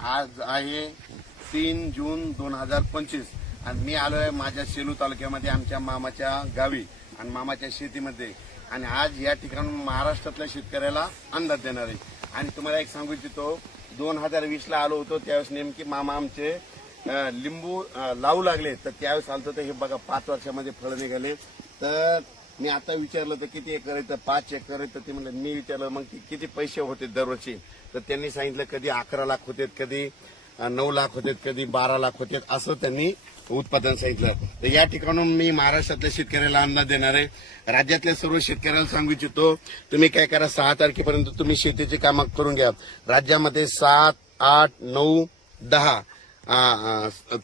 आज आहे 3 जून 2025 आणि मी आलोय माझ्या सेलू तालुक्यामध्ये आमच्या मामाच्या गावी आणि मामाच्या शेतीमध्ये आणि आज या ठिकाणी महाराष्ट्रातल्या शेतकऱ्याला अंदाज देणार आहे. आणि तुम्हाला एक सांगू इच्छितो 2020ला आलो होतो त्यावेळेस नेमकी मामा आमचे लिंबू लावू लागले तर त्यावेळेस आलतो तर हे बघा 5 वर्षामध्ये फळ निघाले. तर मी आता विचारलं तर किती एकर आहे तर 5 एकर आहे तर ते म्हणलं मी विचारलं मग किती पैसे होते दरवर्षी तर त्यांनी सांगितलं कधी 11 लाख होते कधी 9 लाख होते कधी 12 लाख होते असं त्यांनी उत्पादन सांगितलं. तर या ठिकाणून मी महाराष्ट्रातल्या शेतकऱ्याला अंदाज देणार आहे. राज्यातल्या सर्व शेतकऱ्याला सांगू इच्छितो तुम्ही काय करा 6 तारखेपर्यंत तुम्ही शेतीची कामं करून घ्या. राज्यामध्ये 7, 8, 9, 10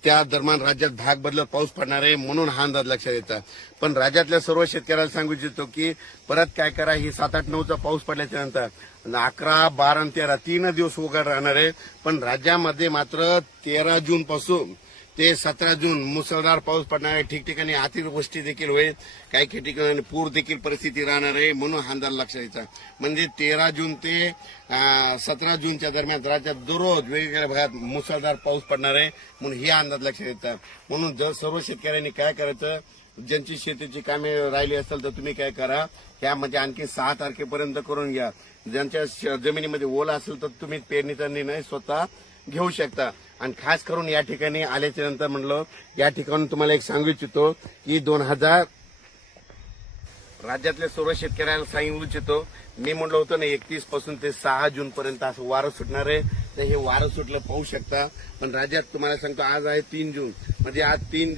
त्या दरम्यान राज्यात भाग बदलत पाऊस पडणार आहे म्हणून हा अंदाज लक्षात येतात. पण राज्यातल्या सर्व शेतकऱ्याला सांगू इच्छितो की परत काय करा ही 7, 8, 9चा पाऊस पडल्याच्या नंतर 11, 12 आणि 13 3 दिवस उघड राहणार आहे. पण राज्यामध्ये मात्र 13 जून पासून ते 17 जून मुसळधार पाऊस पडणार आहे. ठिकठिकाणी अतिवृष्टी देखील होईल. काही ठिकाणी पूर देखील परिस्थिती राहणार आहे म्हणून हा अंदाज लक्षात यायचा. म्हणजे 13 जून ते 17 जूनच्या दरम्यान राज्यात दररोज वेगवेगळ्या भागात मुसळधार पाऊस पडणार आहे म्हणून हे अंदाज लक्षात येतात. म्हणून जर सर्व शेतकऱ्यांनी काय करायचं ज्यांची शेतीची कामे राहिली असेल तर तुम्ही काय करा त्यामध्ये आणखी 6 तारखेपर्यंत करून घ्या. ज्यांच्या जमिनीमध्ये ओला असेल तर तुम्ही पेरणीचा निर्णय स्वतः घेऊ शकता. आणि खास करून या ठिकाणी आल्याच्या नंतर म्हणलं या ठिकाणी तुम्हाला एक सांगू इच्छितो की 2000 राज्यातल्या सर्व शेतकऱ्याला सांगू इच्छितो मी म्हणलं होतं ना 31 पासून ते 6 जून पर्यंत असं वारं सुटणार आहे. तर हे वारं सुटलं पाहू शकता. पण राज्यात तुम्हाला सांगतो आज आहे 3 जून म्हणजे आज 3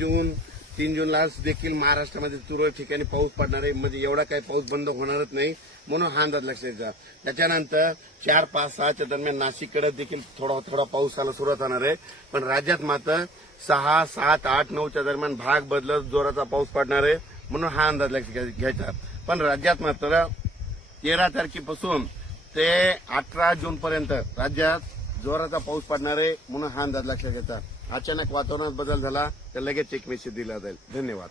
जूनला देखील महाराष्ट्रामध्ये तुरळक ठिकाणी पाऊस पडणार आहे. म्हणजे एवढा काही पाऊस बंद होणारच नाही म्हणून हा अंदाज लक्षात घ्या. त्याच्यानंतर 4, 5, 6च्या दरम्यान नाशिककडे देखील थोडा पावसाला सुरुवात होणार आहे. पण राज्यात मात्र 6, 7, 8, 9च्या दरम्यान भाग बदलत जोराचा पाऊस पडणार आहे म्हणून हा अंदाज लक्षात घ्यायचा. पण राज्यात मात्र 13 तारखेपासून ते 18 जून पर्यंत राज्यात जोराचा पाऊस पडणार आहे म्हणून हा अंदाज लक्षात घ्यायचा. अचानक वातावरणात बदल झाला तर लगेच एक मेसेज दिला जाईल. धन्यवाद.